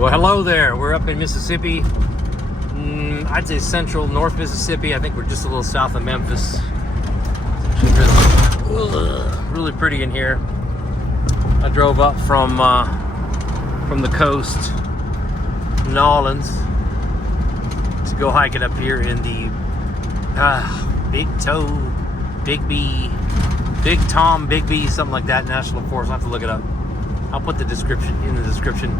Well, hello there. We're up in Mississippi. I'd say central North Mississippi. I think we're just a little south of Memphis. It's really pretty in here. I drove up from the coast, New Orleans, to go hiking up here in the Big Toe, Big B, Big Tom, Big B, something like that, National Forest. I'll have to look it up. I'll put the description in the description.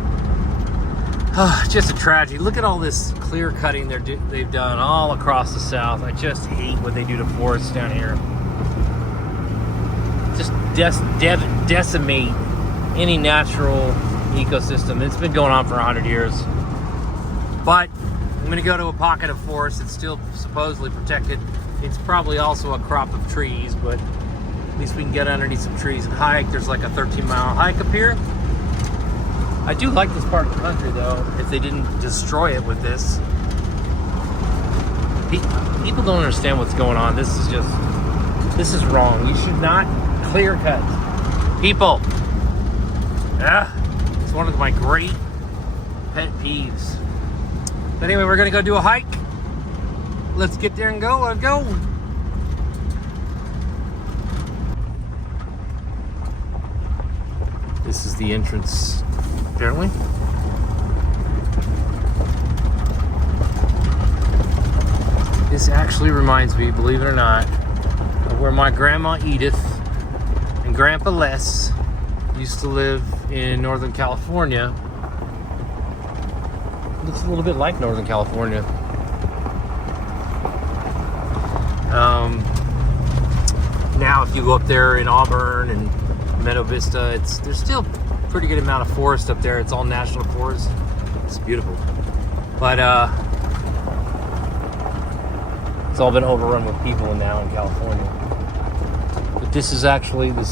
Just a tragedy. Look at all this clear cutting they've done all across the South. I just hate what they do to forests down here. Just decimate any natural ecosystem. It's been going on for 100 years. But I'm going to go to a pocket of forest that's still supposedly protected. It's probably also a crop of trees, but at least we can get underneath some trees and hike. There's like a 13-mile hike up here. I do like this part of the country, though, if they didn't destroy it with this. People don't understand what's going on. This is wrong. We should not clear cut. People. It's one of my great pet peeves. But anyway, we're going to go do a hike. Let's get there and go. Let's go. This is the entrance, apparently. This actually reminds me, believe it or not, of where my grandma Edith and Grandpa Les used to live in Northern California. Looks a little bit like Northern California. Now if you go up there in Auburn and Meadow Vista, there's still a pretty good amount of forest up there. It's all national forest. It's beautiful. But it's all been overrun with people now in California. But this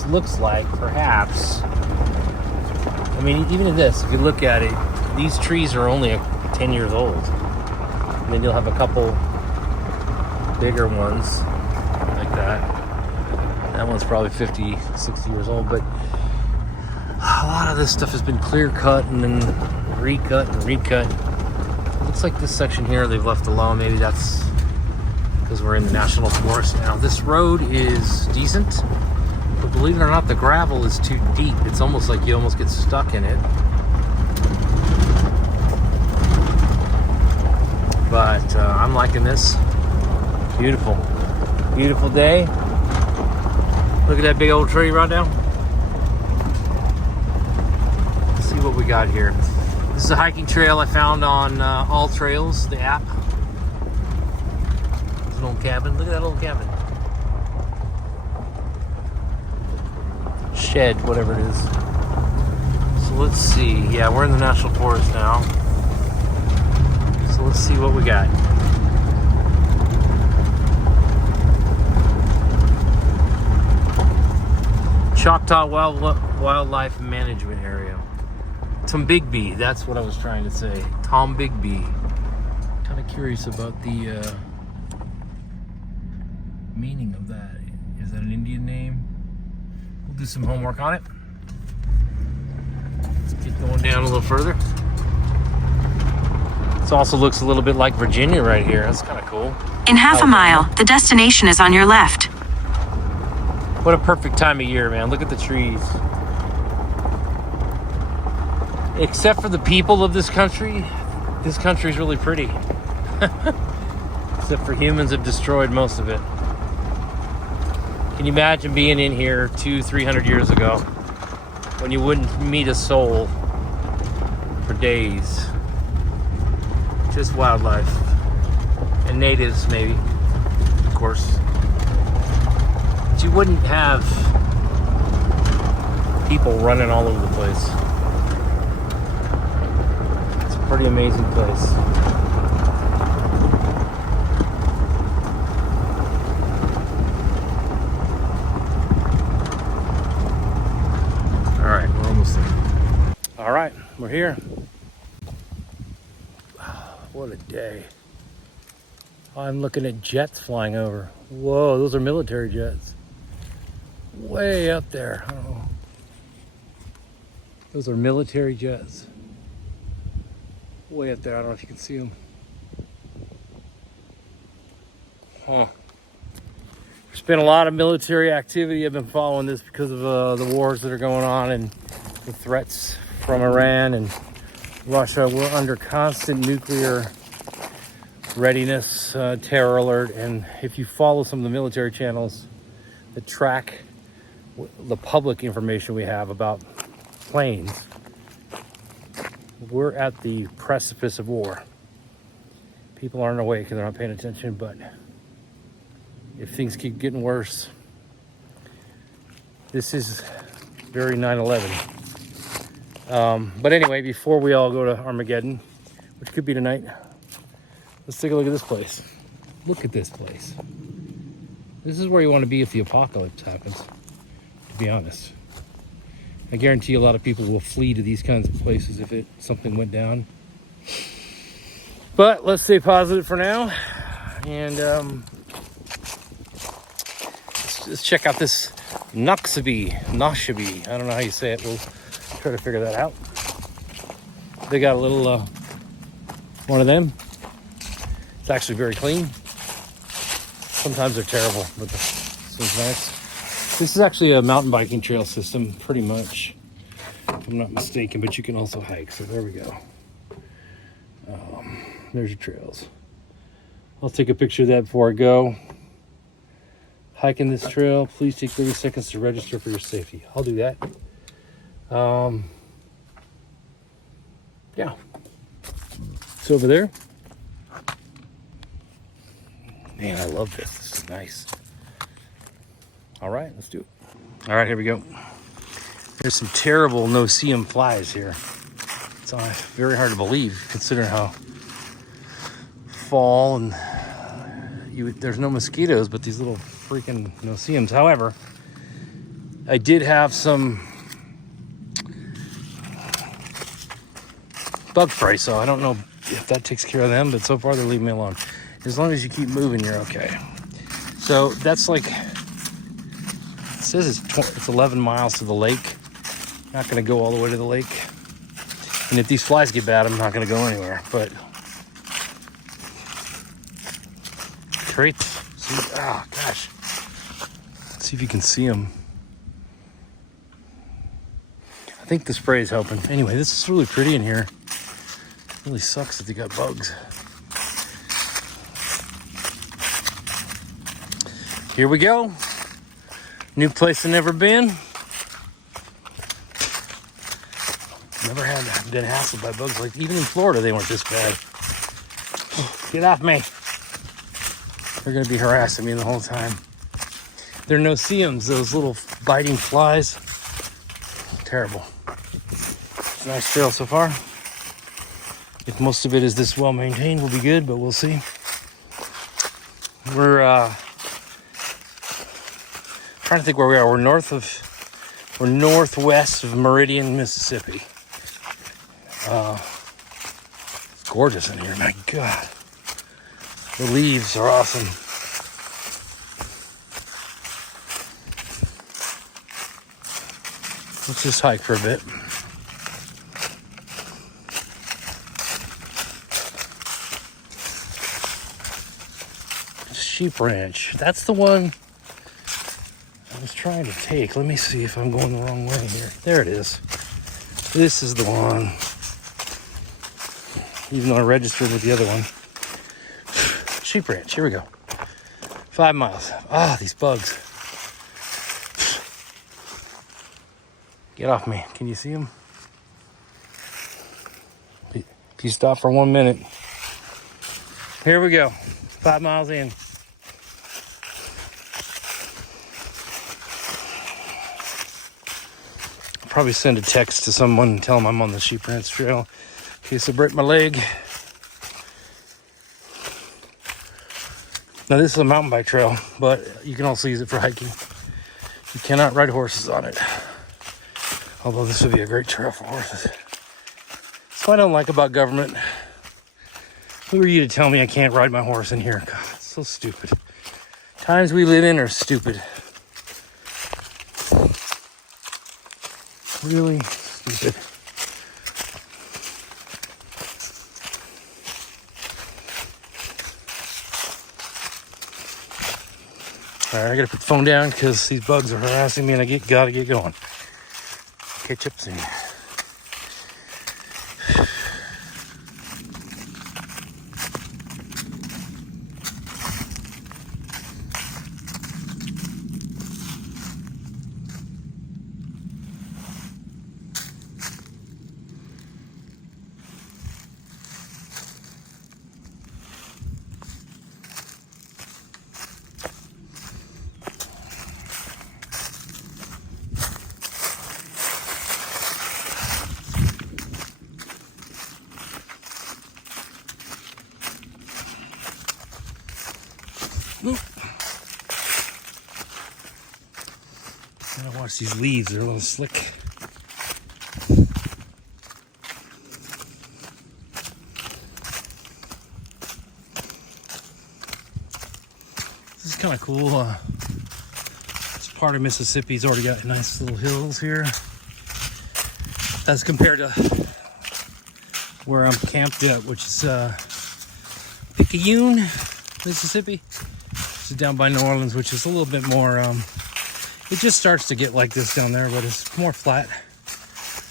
looks like perhaps, I mean, even in this, if you look at it, these trees are only 10 years old. And then you'll have a couple bigger ones like that. That one's probably 50, 60 years old, but a lot of this stuff has been clear cut and then recut and recut. It looks like this section here they've left alone. Maybe that's because we're in the national forest now. This road is decent, but believe it or not, the gravel is too deep. It's almost like you almost get stuck in it. But I'm liking this. Beautiful. Beautiful day. Look at that big old tree right now. Let's see what we got here. This is a hiking trail I found on All Trails, the app. There's an old cabin. Look at that old cabin. Shed, whatever it is. So let's see. Yeah, we're in the national forest now. So let's see what we got. Choctaw Wildlife Management Area. Tombigby, that's what I was trying to say. Tombigby. Kind of curious about the meaning of that. Is that an Indian name? We'll do some homework on it. Let's get going down a little further. This also looks a little bit like Virginia right here. That's kind of cool. In half a mile, the destination is on your left. What a perfect time of year, man. Look at the trees. Except for the people of this country is really pretty. Except for humans have destroyed most of it. Can you imagine being in here 200-300 years ago when you wouldn't meet a soul for days? Just wildlife. And natives, maybe. Of course. But you wouldn't have people running all over the place. It's a pretty amazing place. All right, we're almost there. All right, we're here. What a day. I'm looking at jets flying over. Whoa, those are military jets. Way up there. Oh. Those are military jets. Way up there. I don't know if you can see them. Huh. There's been a lot of military activity. I've been following this because of the wars that are going on and the threats from Iran and Russia. We're under constant nuclear readiness, terror alert. And if you follow some of the military channels that track the public information we have about planes, we're at the precipice of war. People aren't awake and they're not paying attention, but if things keep getting worse, this is very 9/11. But anyway, before we all go to Armageddon, which could be tonight, let's take a look at this place. Look at this place. This is where you want to be if the apocalypse happens, to be honest. I guarantee a lot of people will flee to these kinds of places if something went down. But let's stay positive for now. And let's check out this Noxubee. I don't know how you say it. We'll try to figure that out. They got a little one of them. It's actually very clean. Sometimes they're terrible, but this one's nice. This is actually a mountain biking trail system, pretty much, if I'm not mistaken, but you can also hike. So there we go. There's your trails. I'll take a picture of that before I go. Hiking this trail, please take 30 seconds to register for your safety. I'll do that. Yeah. It's over there. Man, I love this. This is nice. All right, let's do it. All right, here we go. There's some terrible no-see-em flies here. It's very hard to believe, considering how fall and there's no mosquitoes, but these little freaking no-see-ems. However, I did have some bug spray, so I don't know if that takes care of them, but so far they're leaving me alone. As long as you keep moving, you're okay. So that's like, it says it's 11 miles to the lake. Not going to go all the way to the lake. And if these flies get bad, I'm not going to go anywhere. But great. See, oh gosh. Let's see if you can see them. I think the spray is helping. Anyway, this is really pretty in here. It really sucks that they got bugs. Here we go. New place I've never been. Never been hassled by bugs. Like, even in Florida, they weren't this bad. Get off me. They're going to be harassing me the whole time. They're no-see-ems, those little biting flies. Terrible. It's a nice trail so far. If most of it is this well maintained, we'll be good, but we'll see. We're trying to think where we are. We're northwest of Meridian, Mississippi. It's gorgeous in here, my God. The leaves are awesome. Let's just hike for a bit. Sheep Ranch. That's the one I was trying to take. Let me see if I'm going the wrong way here. There it is. This is the one. Even though I registered with the other one. Sheep Ranch. Here we go. 5 miles. Ah, these bugs. Get off me. Can you see them? If you stop for 1 minute. Here we go. 5 miles in. I'll probably send a text to someone and tell them I'm on the Sheep Ranch Trail in case I break my leg. Now, this is a mountain bike trail, but you can also use it for hiking. You cannot ride horses on it. Although this would be a great trail for horses. That's what I don't like about government. Who are you to tell me I can't ride my horse in here? God, it's so stupid. Times we live in are stupid. Really stupid. All right, I gotta put the phone down because these bugs are harassing me and I gotta get going. Catch up soon. Oop. Gotta watch these leaves, they're a little slick. This is kind of cool. This part of Mississippi's already got nice little hills here, as compared to where I'm camped at, which is Picayune, Mississippi. This is down by New Orleans, which is a little bit more, it just starts to get like this down there, but it's more flat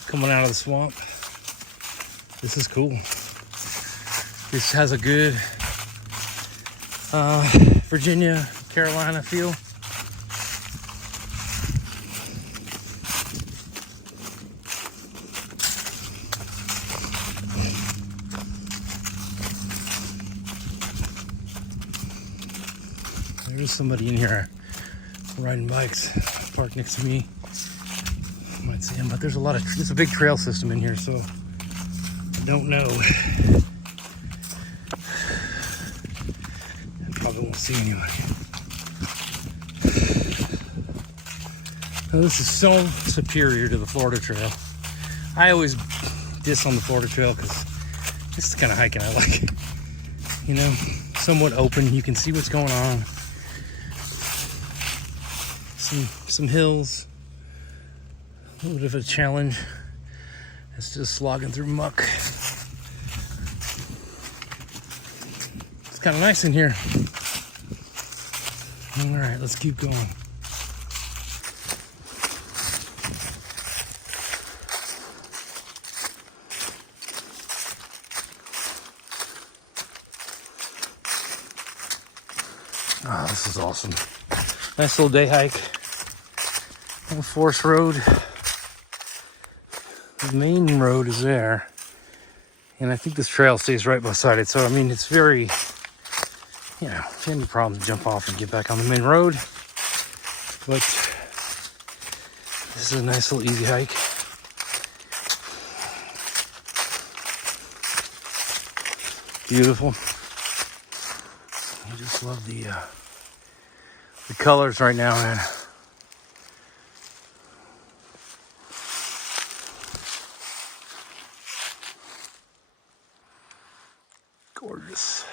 coming out of the swamp. This is cool. This has a good Virginia, Carolina feel. There's somebody in here riding bikes parked next to me. Might see him, but there's a big trail system in here, so I don't know. I probably won't see anyone. Now, this is so superior to the Florida Trail. I always diss on the Florida Trail because this is the kind of hiking I like. You know, somewhat open, you can see what's going on. Some hills, a little bit of a challenge. It's just slogging through muck. It's kind of nice in here. All right, let's keep going. Oh, this is awesome. Nice little day hike. Little forest road. The main road is there. And I think this trail stays right beside it. So, I mean, it's very, if you have any problems, jump off and get back on the main road. But this is a nice little easy hike. Beautiful. I just love the colors right now, man. Gorgeous.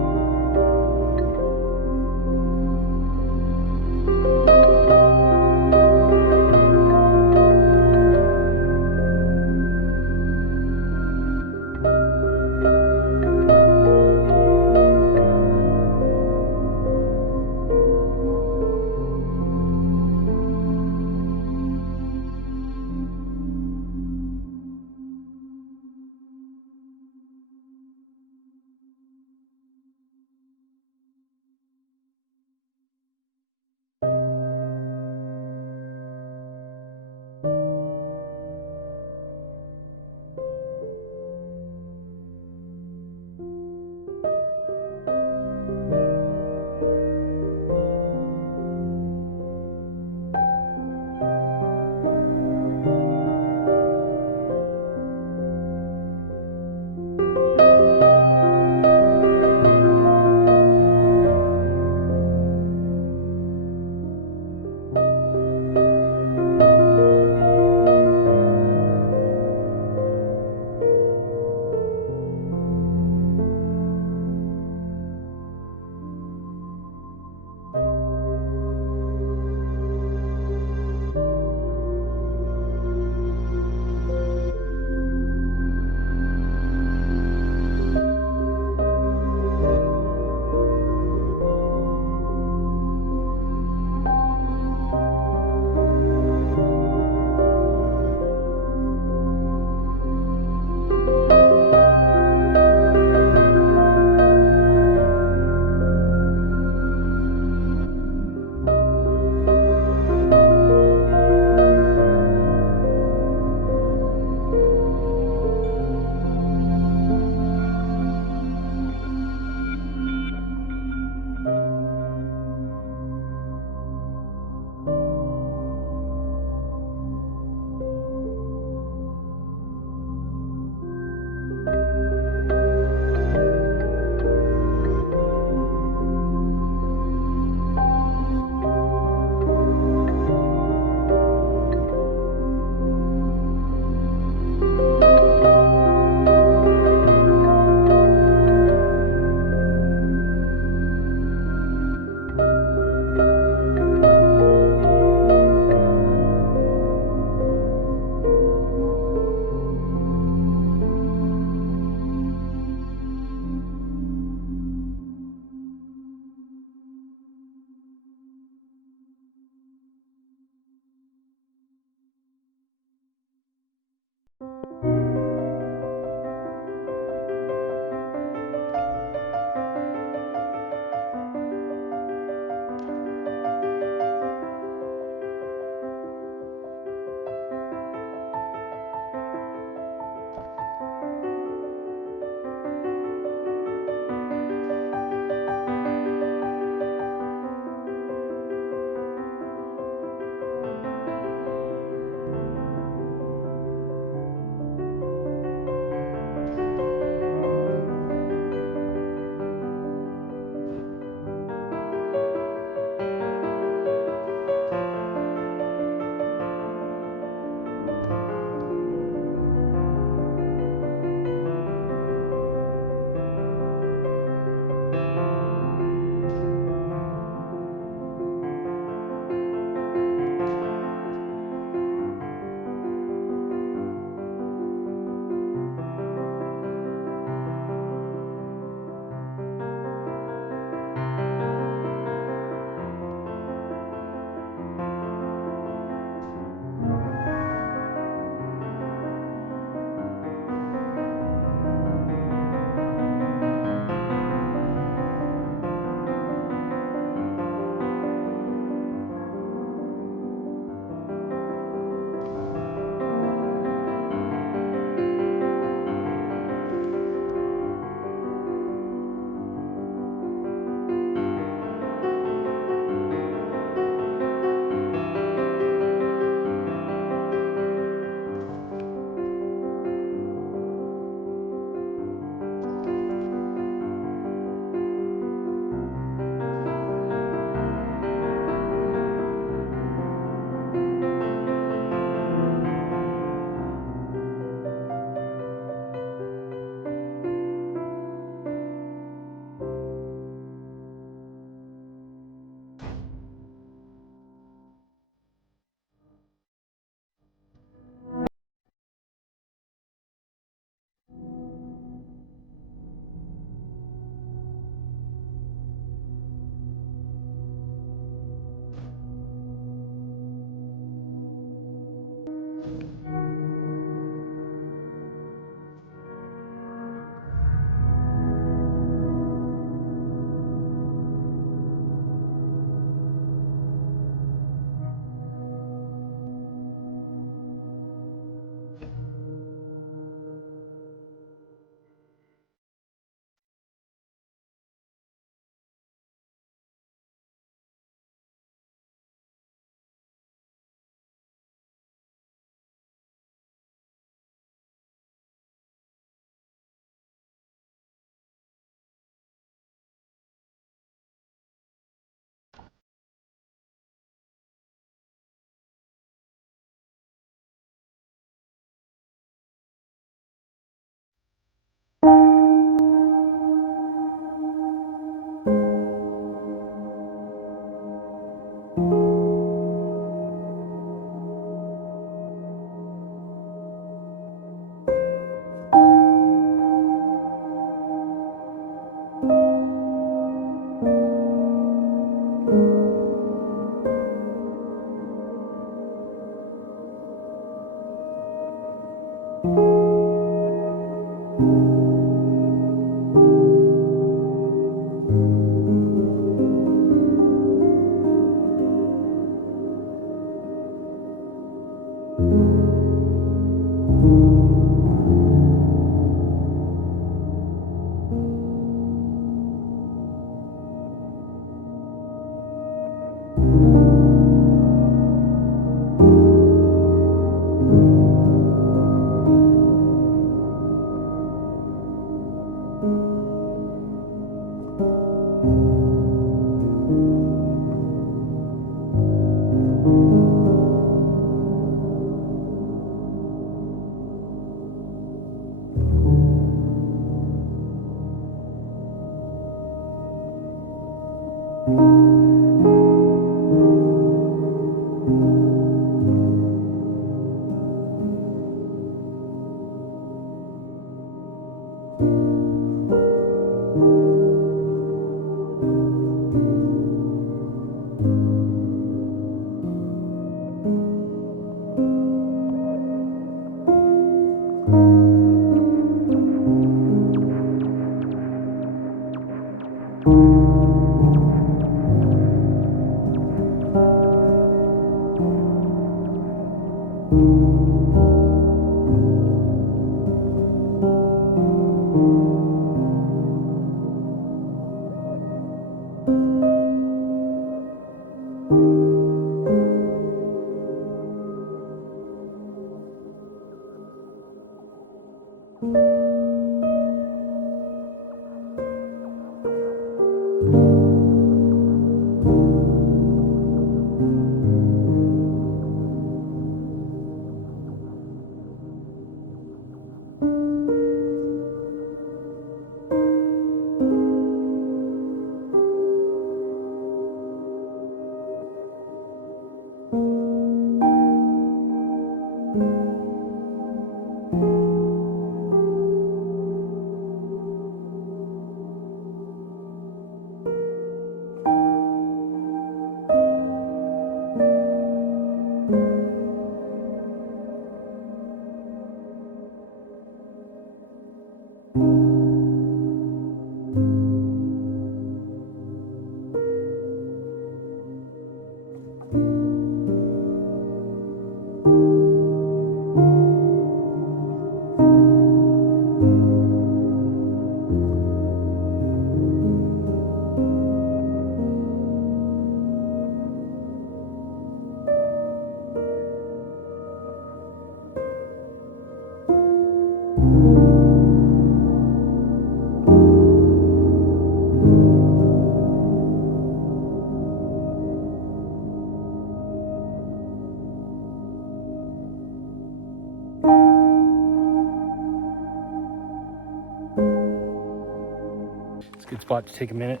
It's a good spot to take a minute.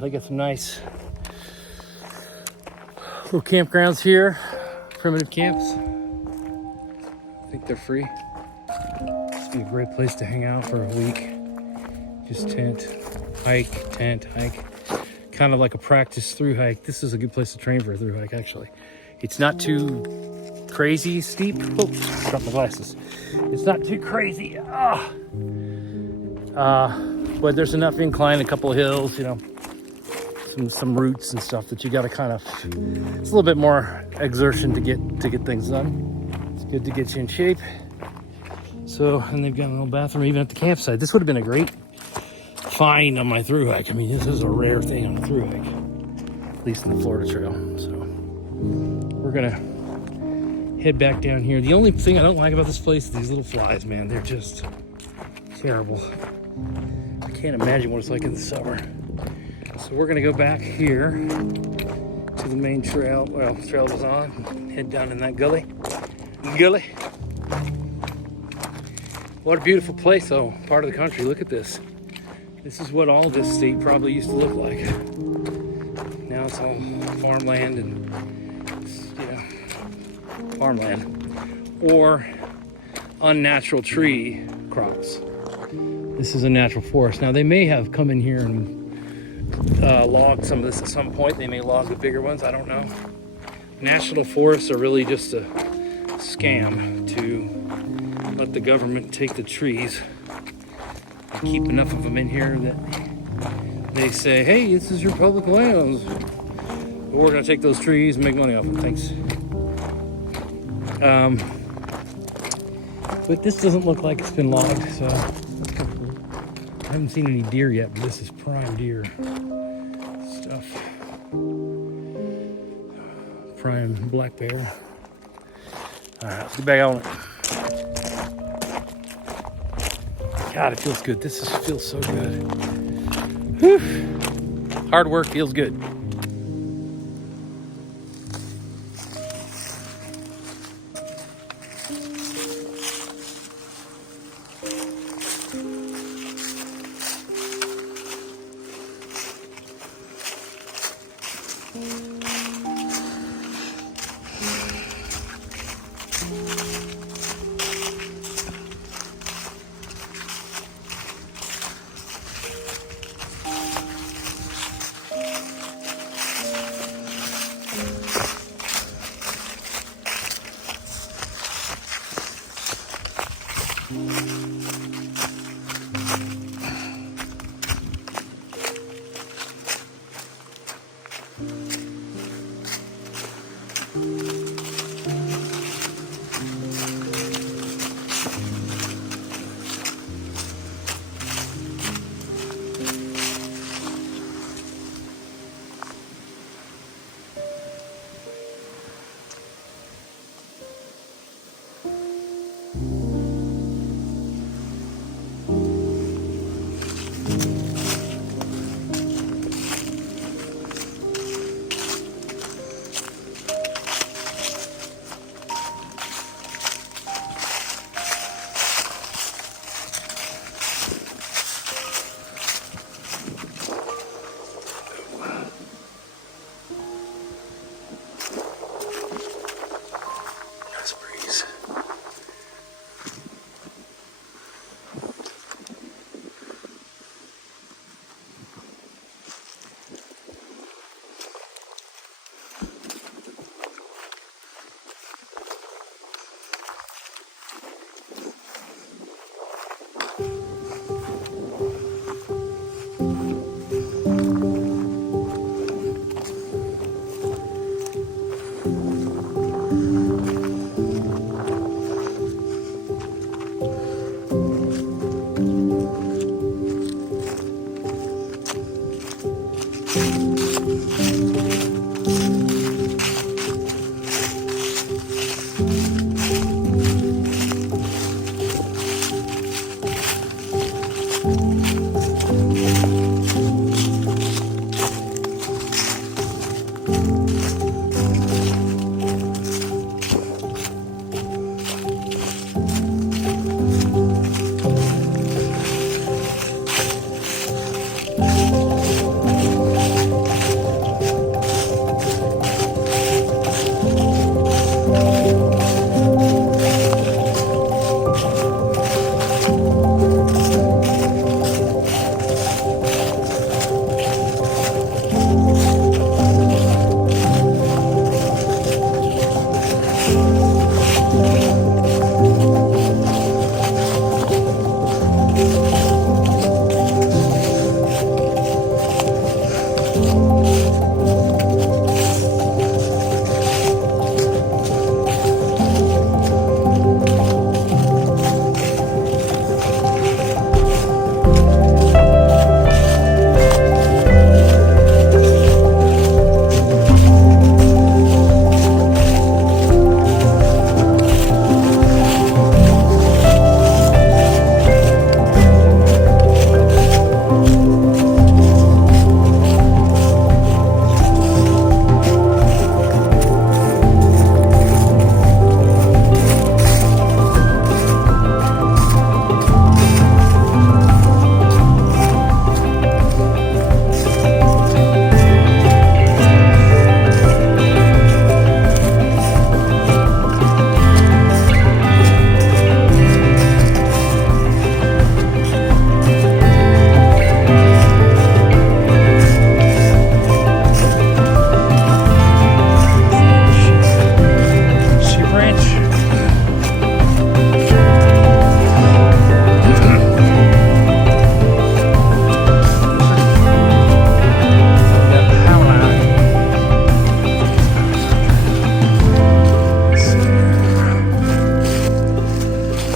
They got some nice little campgrounds here, primitive camps. I think they're free. This would be a great place to hang out for a week. Just tent, hike. Kind of like a practice through hike. This is a good place to train for a through hike, actually. It's not too crazy steep. Oh, dropped my glasses. It's not too crazy. But there's enough incline, a couple of hills, you know, some roots and stuff that you got to kind of. It's a little bit more exertion to get things done. It's good to get you in shape. So, and they've got a little bathroom even at the campsite. This would have been a great find on my through hike. I mean, this is a rare thing on a through hike, at least in the Florida Trail. So we're gonna head back down here. The only thing I don't like about this place is these little flies, man. They're just terrible. I can't imagine what it's like in the summer. So we're gonna go back here to the main trail. Well, the trail was on. Head down in that gully. What a beautiful place, though. Part of the country. Look at this. This is what all this state probably used to look like. Now it's all farmland and, you know, farmland or unnatural tree crops. This is a natural forest. Now they may have come in here and logged some of this at some point. They may log the bigger ones. I don't know. National forests are really just a scam to let the government take the trees and keep enough of them in here that they say, hey, this is your public lands. But we're going to take those trees and make money off them. Thanks. But this doesn't look like it's been logged, so I haven't seen any deer yet, but this is prime deer stuff. Prime black bear. All right, let's get back on it. God, it feels good. This feels so good. Whew. Hard work feels good.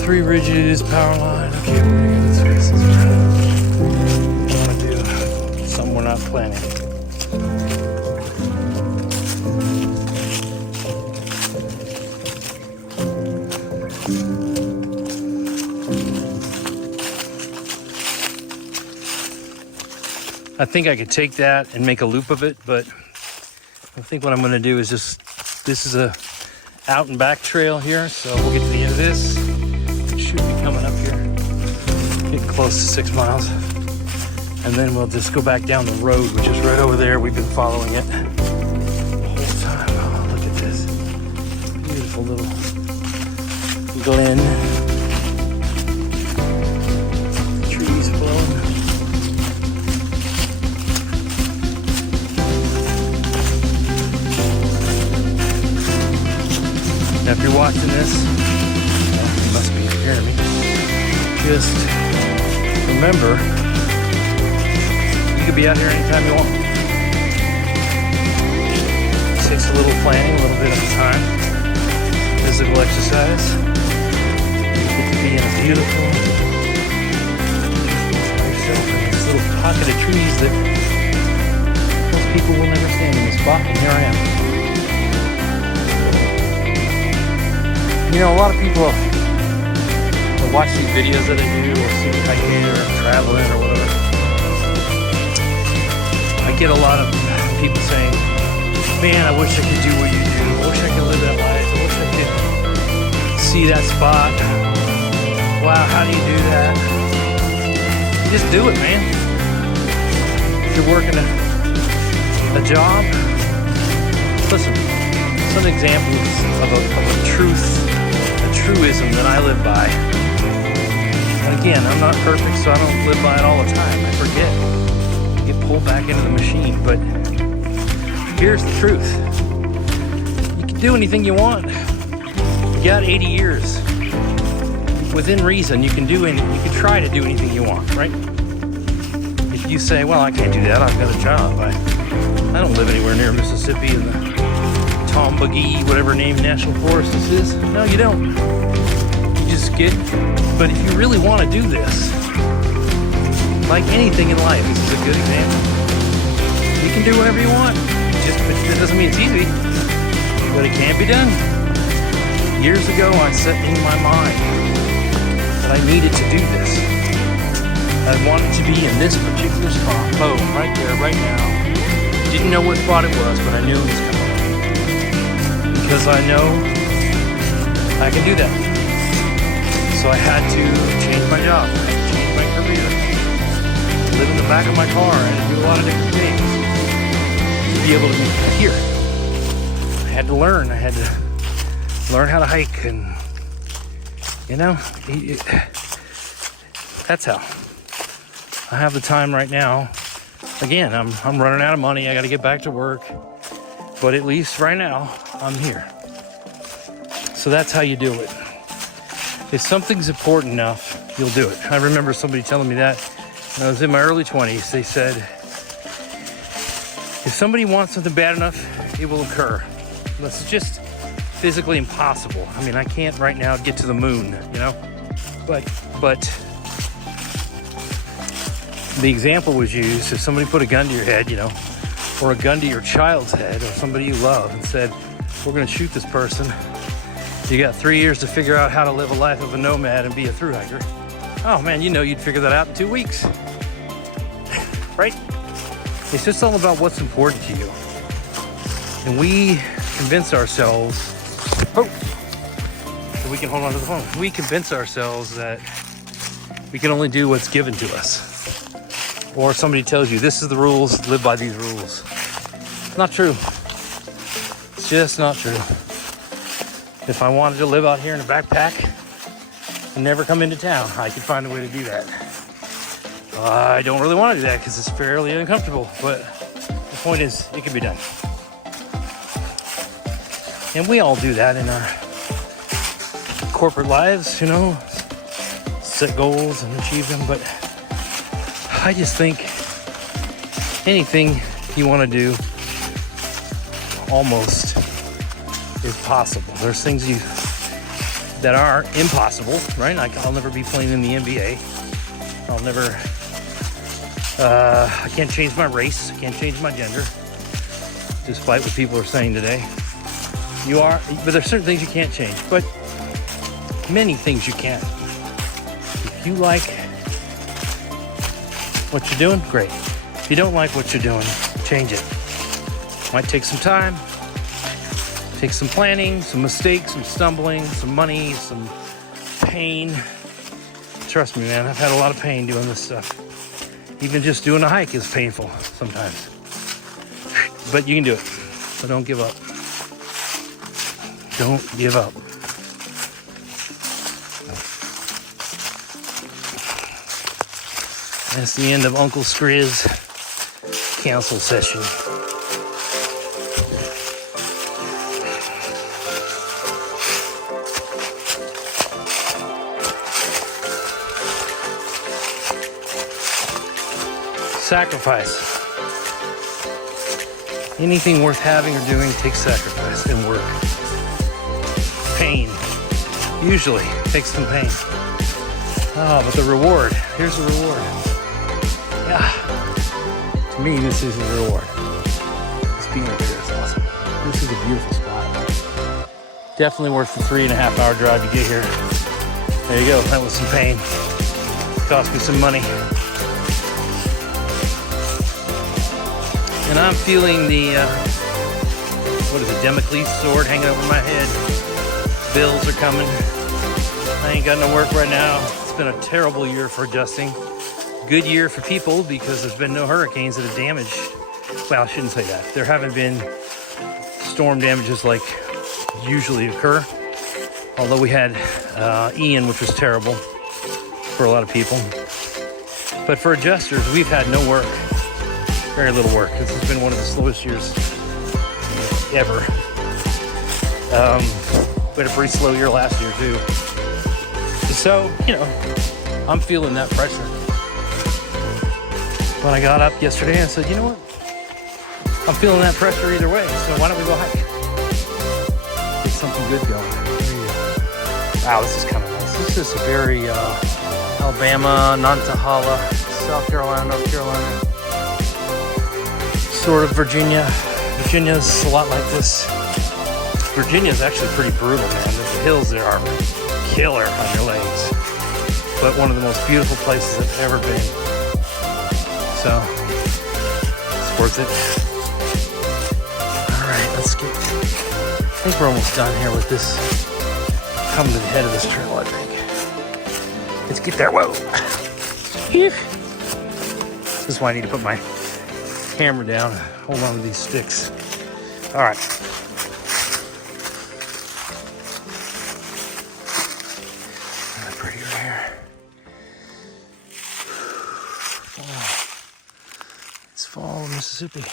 3 ridges, power line. Okay, we're gonna get this. This is what I want to do. Something we're not planning. I think I could take that and make a loop of it, but I think what I'm going to do is just, this is a out and back trail here, so we'll get to the end of this. It should be coming up here, getting close to 6 miles, and then we'll just go back down the road, which is right over there. We've been following it the whole time. Oh, look at this beautiful little glen. Trees blowing. Now, if you're watching this, you must be hearing me. Just remember, you could be out here anytime you want. It takes a little planning, a little bit of time, physical exercise. You get to be in a beautiful, yourself in this little pocket of trees that most people will never stand in this spot, and here I am. You know, a lot of people will watch these videos that I do, or see me hiking or traveling or whatever. I get a lot of people saying, man, I wish I could do what you do. I wish I could live that life. I wish I could see that spot. Wow, how do you do that? You just do it, man. If you're working a job, listen, some examples of a truism that I live by. And again, I'm not perfect, so I don't live by it all the time. I forget. I get pulled back into the machine. But here's the truth. You can do anything you want. You got 80 years. Within reason, you can try to do anything you want, right? If you say, well, I can't do that, I've got a job. I don't live anywhere near Mississippi in the Tombagee, whatever name national forest this is. No, you don't. You just get. But if you really want to do this, like anything in life, this is a good example. You can do whatever you want. It doesn't mean it's easy, but it can be done. Years ago, I set in my mind that I needed to do this. I wanted to be in this particular spot. Boom, right there, right now. Didn't know what spot it was, but I knew it was coming. Because I know I can do that. So I had to change my job, I had to change my career, live in the back of my car, and do a lot of different things to be able to be here. I had to learn how to hike, and you know, that's how. I have the time right now. Again, I'm running out of money, I gotta get back to work, but at least right now, I'm here. So that's how you do it. If something's important enough, you'll do it. I remember somebody telling me that when I was in my early 20s. They said, if somebody wants something bad enough, it will occur. Unless it's just physically impossible. I mean, I can't right now get to the moon, you know? But the example was used, if somebody put a gun to your head, you know, or a gun to your child's head, or somebody you love, and said, we're gonna shoot this person. You got 3 years to figure out how to live a life of a nomad and be a thru hiker. Oh man, you know you'd figure that out in 2 weeks. Right? It's just all about what's important to you. And we convince ourselves, so we can hold on to the phone. We convince ourselves that we can only do what's given to us. Or somebody tells you, this is the rules, live by these rules. Not true. It's just not true. If I wanted to live out here in a backpack and never come into town, I could find a way to do that. I don't really want to do that because it's fairly uncomfortable, but the point is, it can be done. And we all do that in our corporate lives, you know, set goals and achieve them, but I just think anything you want to do almost is possible. There's things that are impossible, right? Like, I'll never be playing in the NBA. I'll never, I can't change my race. I can't change my gender, despite what people are saying today. But there's certain things you can't change, but many things you can. If you like what you're doing, great. If you don't like what you're doing, change it. Might take some time, take some planning, some mistakes, some stumbling, some money, some pain. Trust me, man, I've had a lot of pain doing this stuff. Even just doing a hike is painful sometimes. But you can do it. So don't give up. Don't give up. That's the end of Uncle Skriz cancel session. Sacrifice. Anything worth having or doing takes sacrifice and work. Pain. Usually takes some pain. But the reward. Here's the reward. Yeah. To me, this is the reward. This being up here is awesome. This is a beautiful spot. Definitely worth the 3.5 hour drive to get here. There you go. That was some pain. Cost me some money. And I'm feeling the, what is it, Damocles sword hanging over my head. Bills are coming. I ain't got no work right now. It's been a terrible year for adjusting. Good year for people because there's been no hurricanes that have damaged. Well, I shouldn't say that. There haven't been storm damages like usually occur. Although we had Ian, which was terrible for a lot of people. But for adjusters, we've had no work. Very little work. This has been one of the slowest years ever. We had a pretty slow year last year too. So, I'm feeling that pressure. When I got up yesterday, I said, you know what? I'm feeling that pressure either way, so why don't we go hike? Get something good going. Wow, this is kind of nice. This is a very Alabama, Nantahala, South Carolina, North Carolina. Sort of Virginia. Virginia's a lot like this. Virginia's actually pretty brutal, man. The hills there are killer on your legs. But one of the most beautiful places I've ever been. So, it's worth it. Alright, let's get... I think we're almost done here with this. Coming to the head of this trail, I think. Let's get there. Whoa! This is why I need to put my camera down. Hold on to these sticks. All right. Pretty right here. Fall. It's fall in Mississippi.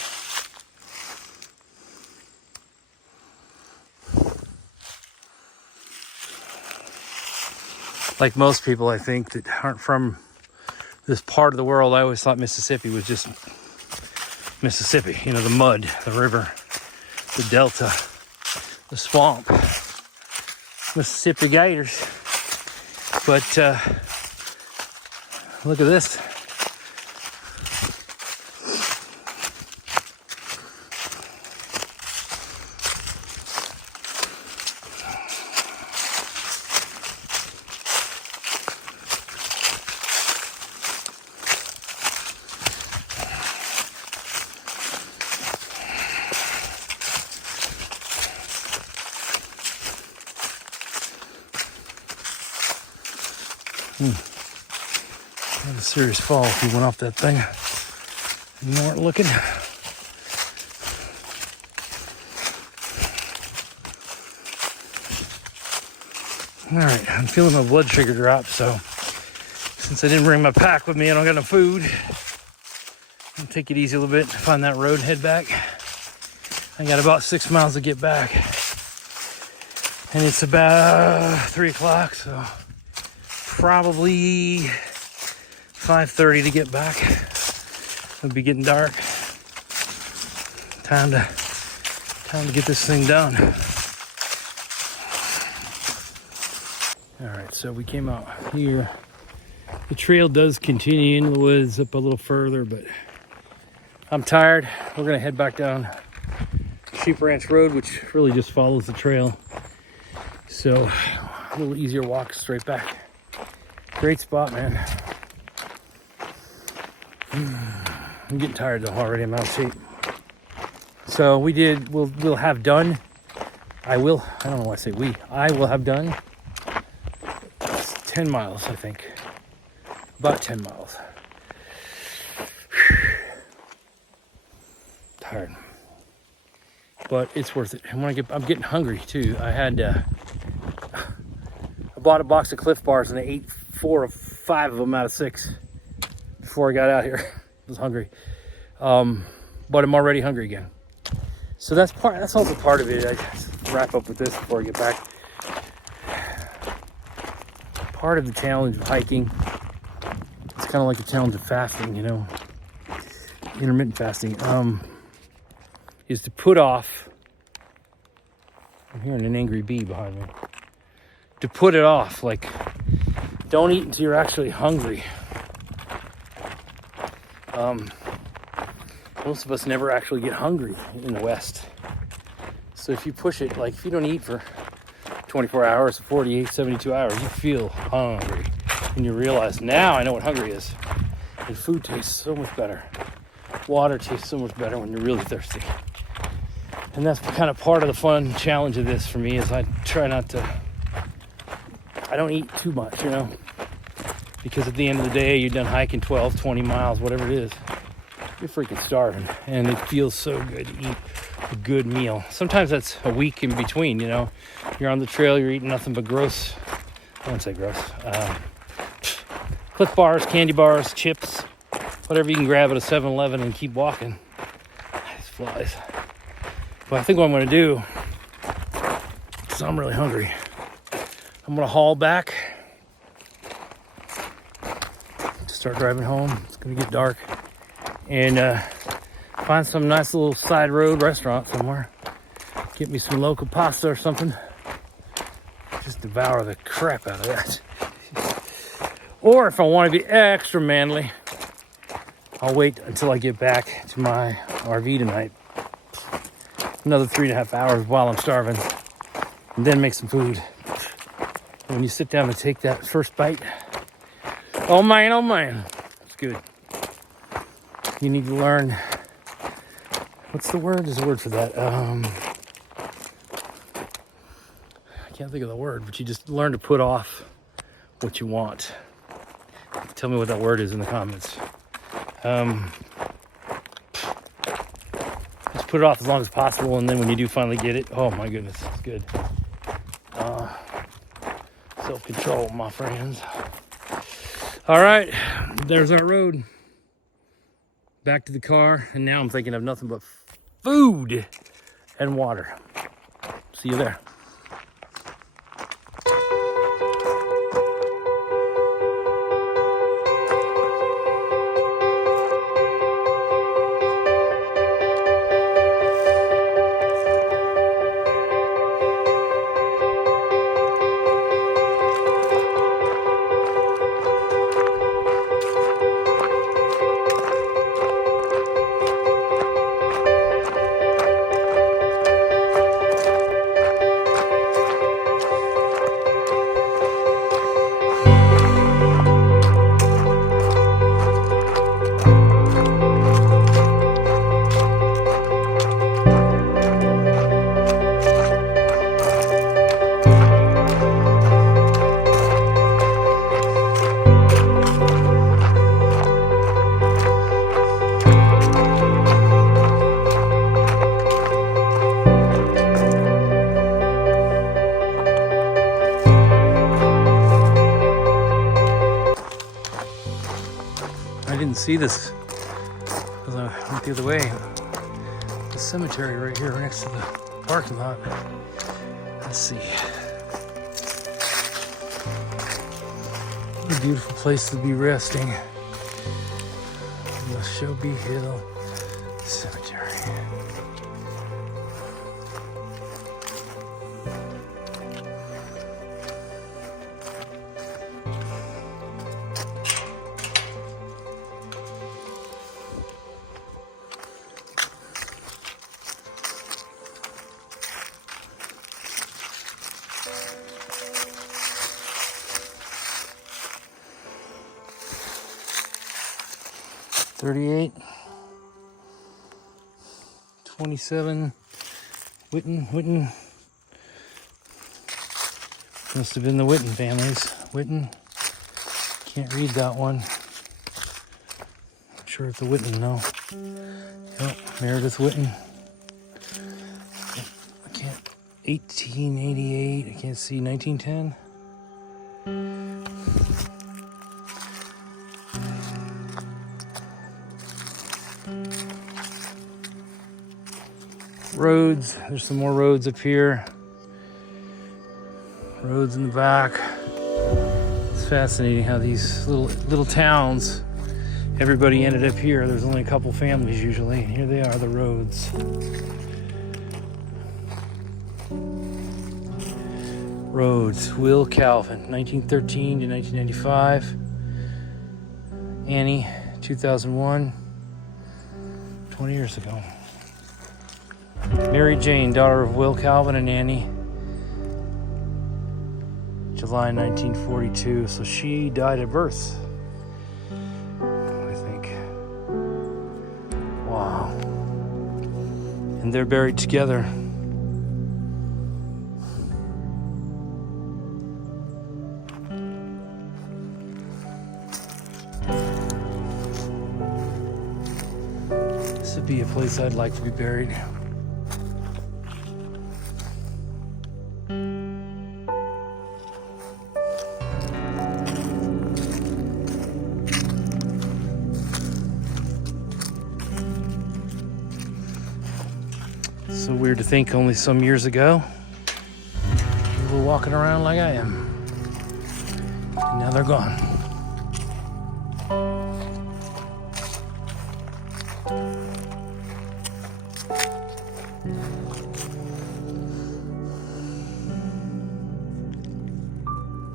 Like most people, I think, that aren't from this part of the world, I always thought Mississippi was just Mississippi, the mud, the river, the delta, the swamp, Mississippi Gators. But look at this. Had a serious fall if you went off that thing. You weren't looking. All right, I'm feeling my blood sugar drop, so since I didn't bring my pack with me, I don't got no food. I'll take it easy a little bit, find that road and head back. I got about 6 miles to get back. And it's about 3 o'clock, so probably 5:30 to get back. It'll be getting dark. Time to get this thing done. So we came out here. The trail does continue in the woods up a little further, but I'm tired. We're gonna head back down Sheep Ranch Road, which really just follows the trail. So a little easier walk straight back. Great spot, man. I'm getting tired though already. I'm out of shape. So we'll have done. I don't know why I say we. I will have done 10 miles, I think. About 10 miles. Tired. But it's worth it. And I'm getting hungry too. I bought a box of Cliff Bars and I ate 4 or 5 of them out of 6 before I got out here. I was hungry. But I'm already hungry again. So that's also part of it. I just wrap up with this before I get back. Part of the challenge of hiking, it's kind of like the challenge of fasting, you know, intermittent fasting, is to put off. I'm hearing an angry bee behind me. To put it off, like, don't eat until you're actually hungry. Most of us never actually get hungry in the West. So if you push it, like if you don't eat for 24 hours, 48, 72 hours, you feel hungry. And you realize, now I know what hungry is. And food tastes so much better. Water tastes so much better when you're really thirsty. And that's kind of part of the fun challenge of this for me, is I try not to, I don't eat too much, you know. Because at the end of the day, you're done hiking 12, 20 miles, whatever it is. You're freaking starving. And it feels so good to eat a good meal. Sometimes that's a week in between, you know. You're on the trail, you're eating nothing but gross. I won't say gross. Cliff Bars, candy bars, chips, whatever you can grab at a 7-Eleven and keep walking. These flies. But I think what I'm going to do, because I'm really hungry, I'm going to haul back. Start driving home. It's going to get dark. And find some nice little side road restaurant somewhere. Get me some local pasta or something. Just devour the crap out of that. Or if I want to be extra manly, I'll wait until I get back to my RV tonight. Another 3.5 hours while I'm starving. And then make some food. When you sit down and take that first bite, oh man, it's good. You need to learn, what's the word? There's a word for that. I can't think of the word, but you just learn to put off what you want. Tell me what that word is in the comments. Just put it off as long as possible, and then when you do finally get it, oh my goodness, it's good. Self-control, my friends. All right, there's our road. Back to the car, and now I'm thinking of nothing but food and water. See you there. I didn't see this as I went the other way. The cemetery right here next to the parking lot. Let's see. What a beautiful place to be resting. Noxubee Hills Cemetery. 38. 27. Witten. Must have been the Witten families. Witten. Can't read that one. Not sure if the Witten, no. Yep, Meredith Witten. I can't. 1888. I can't see. 1910. Roads. There's some more roads up here. Roads in the back. It's fascinating how these little towns, everybody ended up here. There's only a couple families usually, and here they are, the roads. Roads. Will Calvin, 1913 to 1995. Annie, 2001. 20 years ago. Mary Jane, daughter of Will Calvin and Annie. July 1942. So she died at birth, I think. Wow. And they're buried together. This would be a place I'd like to be buried. So weird to think only some years ago people were walking around like I am. And now they're gone.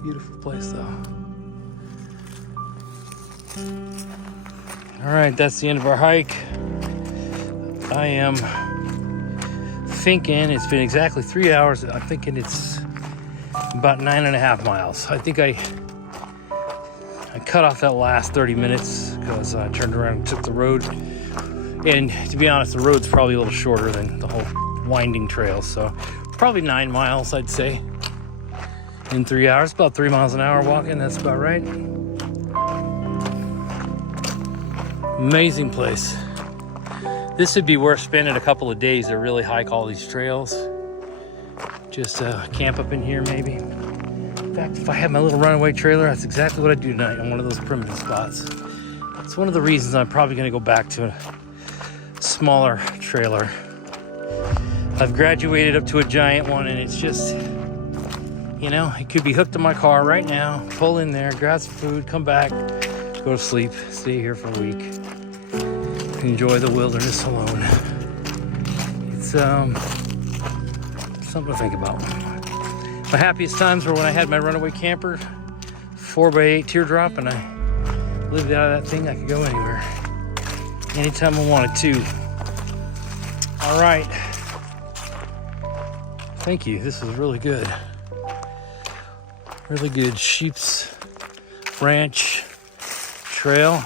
Beautiful place though. All right, that's the end of our hike. I am thinking it's been exactly 3 hours. I'm thinking it's about 9.5 miles. I think I cut off that last 30 minutes because I turned around and took the road. And to be honest, the road's probably a little shorter than the whole winding trail. So probably 9 miles, I'd say, in 3 hours. About 3 miles an hour walking. That's about right. Amazing place. This would be worth spending a couple of days to really hike all these trails. Just camp up in here maybe. In fact, if I had my little runaway trailer, that's exactly what I'd do tonight on one of those primitive spots. It's one of the reasons I'm probably going to go back to a smaller trailer. I've graduated up to a giant one, and it's just, you know, it could be hooked to my car right now, pull in there, grab some food, come back, go to sleep, stay here for a week. Enjoy the wilderness alone. It's something to think about. My happiest times were when I had my runaway camper, 4x8 teardrop, and I lived out of that thing. I could go anywhere, anytime I wanted to. All right. Thank you. This was really good. Really good Sheep's Ranch Trail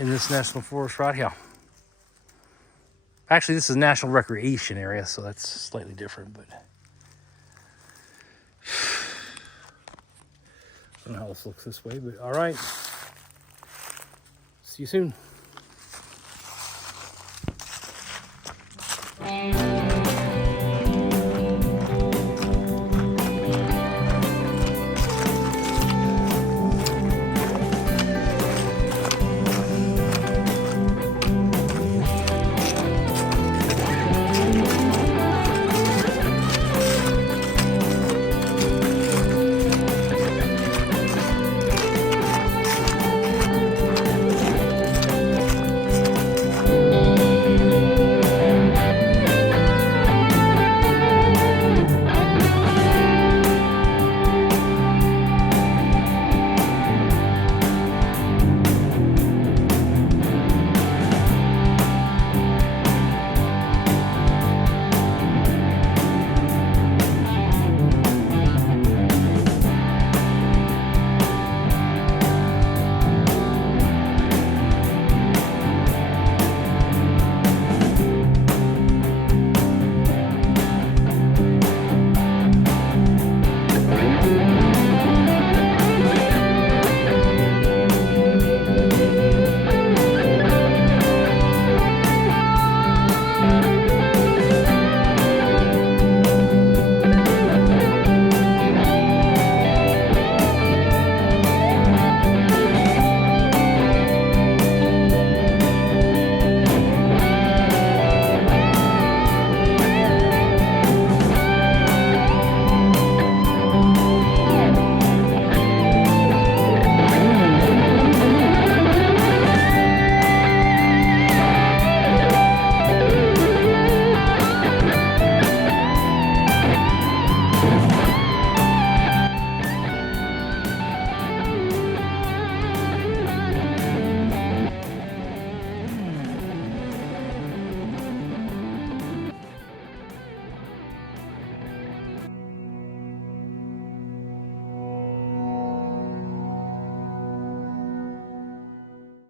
in this national forest right here. Actually, this is a national recreation area, so that's slightly different, but I don't know how this looks this way, but all right. See you soon.